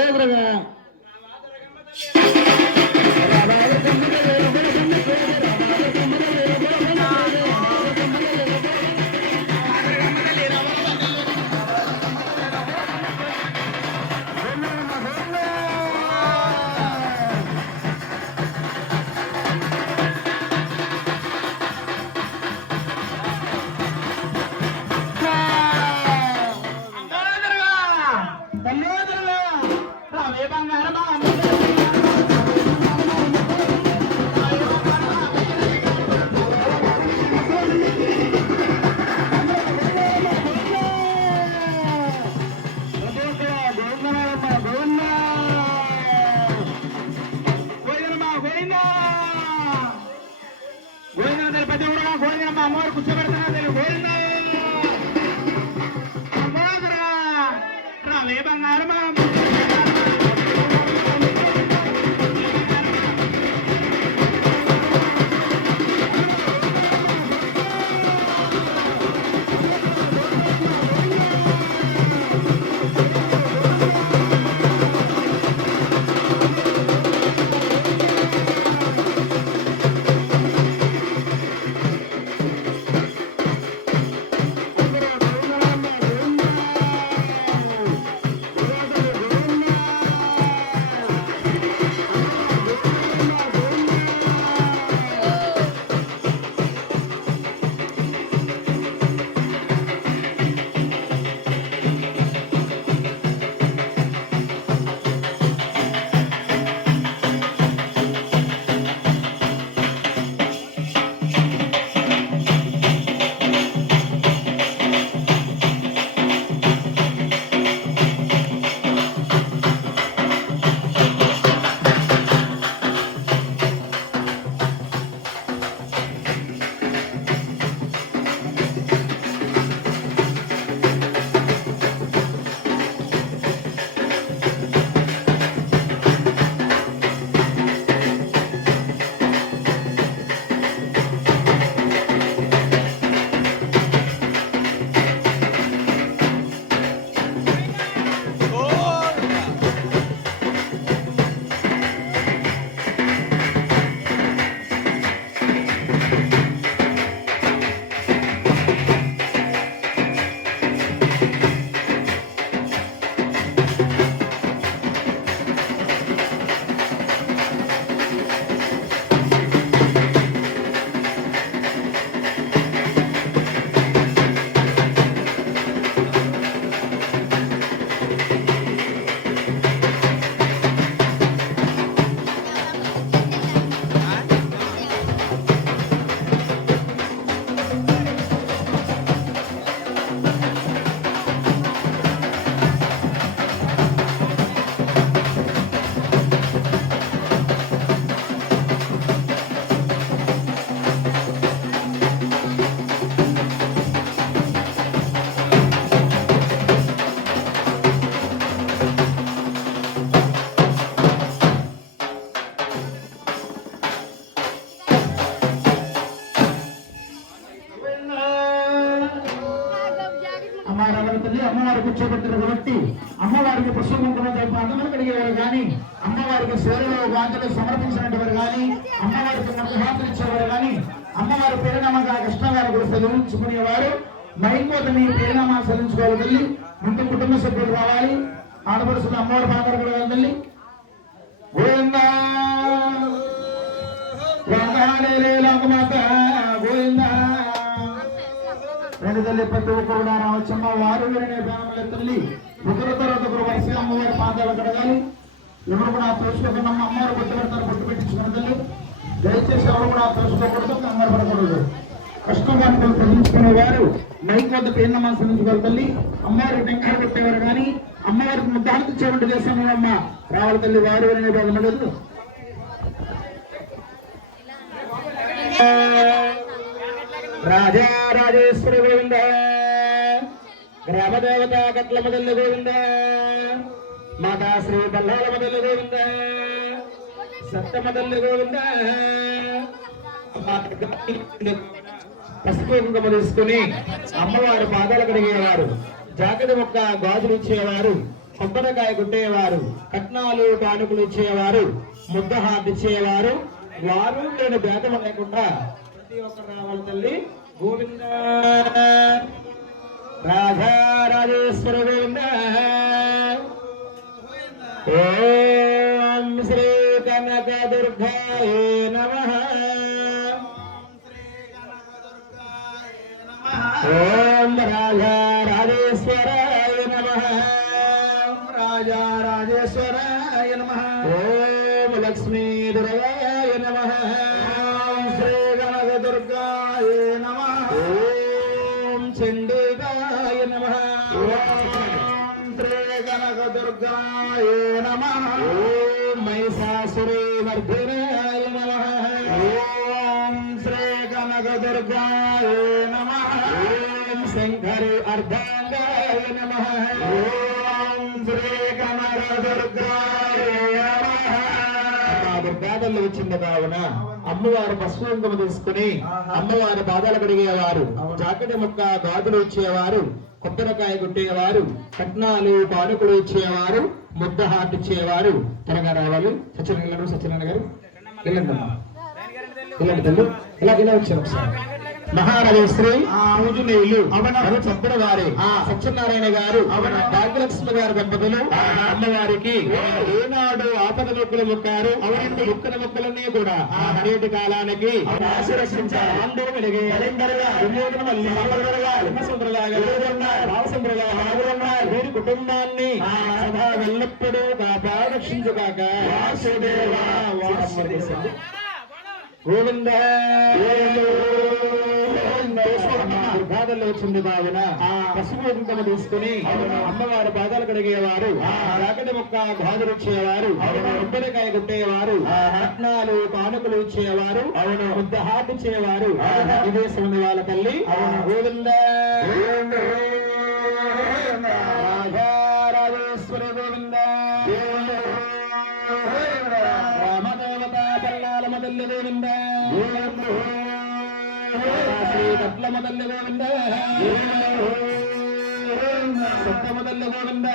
తల్లే బ్రగా leba ngarma తల్లి అమ్మవారికి కూర్చోబెట్టారు కాబట్టి అమ్మవారికి పుష్పకుంకుమ ప్రార్థనలు కలిగేవారు కానీ అమ్మవారికి సేవలో వాంఛలు సమర్పించినటువంటి కానీ అమ్మవారికి ముఖహాతులు ఇచ్చేవారు కానీ అమ్మవారి పేరునామగా కృష్ణగారు కూడా సెలవుకునేవారు మైకోతని పేరునామా సెలవుకోవాలి తల్లి. ముందు కుటుంబ సభ్యులు రావాలి ఆడపడుచున్న అమ్మవారి పాత్ర కూడా తల్లి గోవిందా రెండు తల్లి ప్రతి ఒక్కరు కూడా రావచ్చమ్మ. వారు వీరనే బ్యానర్ల తల్లి ఒకరి తర్వాత ఒకరు వరుసగా అమ్మవారి పాదాలు కడగాలి. ఎవరు కూడా తోసుకోకుండా అమ్మవారు బొట్టు పెడతారు బొట్టు పెట్టించుకున్న తల్లి. దయచేసి ఎవరు కూడా తోసుకోకూడదు అమ్మవారు పడకూడదు. కష్టంగా ప్రజించుకునే వారు మైక్ వద్ద పేరున మనసు తల్లి. అమ్మవారికి టెంకాయ పెట్టేవారు కానీ అమ్మవారికి ముద్దానికి చేపట్టు చేస్తాను అమ్మ. రావాలి తల్లి వారు వీరనే బాధ ఉండదు. రాజా రాజేశ్వర గోవింద. గ్రామదేవత కట్ల మొదలు గోవింద. మాతా శ్రీ బల్లాల మొదలు గోవింద. సత్త మొదలు గోవింద. పసుపు కుంకుమ తీసుకుని అమ్మవారి పాదాలు కడిగేవారు. జాకెట్ మొక్క గాజులు ఇచ్చేవారు. కొబ్బరికాయ కొట్టేవారు. కట్నాలు కానుకలు ఇచ్చేవారు. ముద్ద హార్ట్ ఇచ్చేవారు. వారు నేను భేదం లేకుండా ప్రతి ఒక్కరు రావాలి తల్లి. గోవింద రాధా రాజేశ్వర గోవింద. ఓం శ్రీ కనక దుర్గాయ నమః. ఓం రాజా రాజేశ్వరాయ నమః. రాజా రాజేశ్వరాయ నమః. ఓం లక్ష్మీ దుర్గాయ శంకరి అర్ధాంగాయ నమః. ఓం శ్రీ కనక దుర్గాయ నమః దుర్గాదల్లో వచ్చింది కావున అమ్మవారు కుంకుమ తీసుకుని అమ్మవారి పాదాలు కడిగేవారు. జాకెట్ ముక్క గాజులు ఇచ్చేవారు. కొబ్బరికాయ కొట్టేవారు కట్నాలు పానుకులు ఇచ్చేవారు. ముద్ద హాట్ ఇచ్చేవారు. త్వరగా రావాలి. సత్యనారాయణ గారు సత్యనారాయణ గారు. వెళ్ళండి ఇలా ఇలా వచ్చారు ఒకసారి. మహారాజశ్రీ ఆంజనేయులు అవన. చంపడ వారి. సత్యనారాయణ గారు అవన. భాగ్యలక్ష్మి గారి దంపతులు. అమ్మవారికి ఏనాడు ఆపద మొక్కులు మొక్కారు. అవన్నీ మొక్కల మొక్కలన్నీ కూడా ఆ నేటి కాలానికి వీరి కుటుంబాన్ని సదా ఎల్లప్పుడూ కాపారక్షించుగాక వాసుదేవా. వాసుదేవ. గోవింద. దుర్గాదల్లో వచ్చింది పసుపు కుంకుమ తీసుకుని అమ్మవారి పాదాలు కడిగేవారు. రాకటి మొక్క గాజులు ఇచ్చేవారు. కొబ్బరికాయ కొట్టేవారు. రత్నాలు కానుకలు ఇచ్చేవారు. అవును. ముద్ద హాట్ ఇచ్చేవారు. ఇదే వాళ్ళ తల్లి. గోవింద. శ్రీ కట్ల మదల్లి గోవింద సత్త మదల్లి గోవింద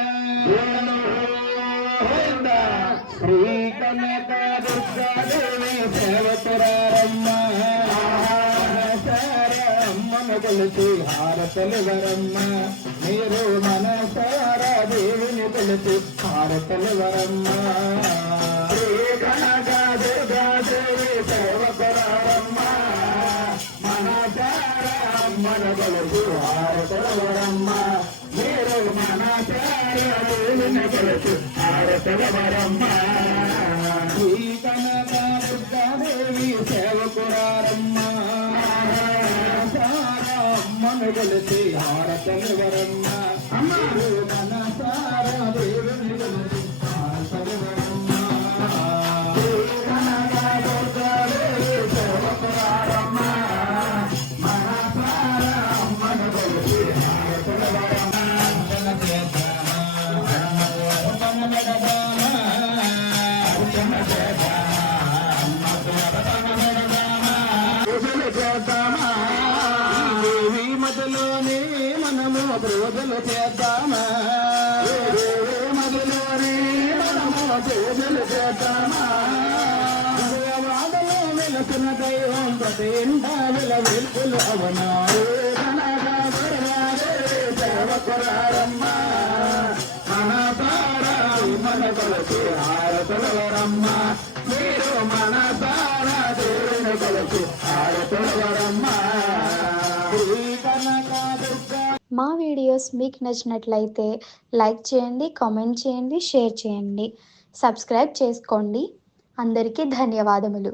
శ్రీ కనక దుర్గాదేవి సేవపురారమ్మ అమ్మను కొలిచి హారతలు వరమ్మ మీరు మనసారా దేవిని కొలిచి హారతలు వరమ్మ శ్రీ కనక అమ్మను కొలిచి మీరు మనసారా దేవిని కొలిచి హారతలు వరమ్మ చేద్దామా? దేవి మదిలోనే మనము పూజలు చేద్దామా? దేవి మదిలోనే మనము పూజలు చేద్దామా? వాదలో వెలసిన దైవం ప్రతి ఇంట వెల వెలుపులు అవనా సేవకురారమ్మా. మా వీడియోస్ మీకు నచ్చినట్లయితే లైక్ చేయండి కామెంట్ చేయండి షేర్ చేయండి. సబ్స్క్రైబ్ చేసుకోండి. అందరికీ ధన్యవాదములు.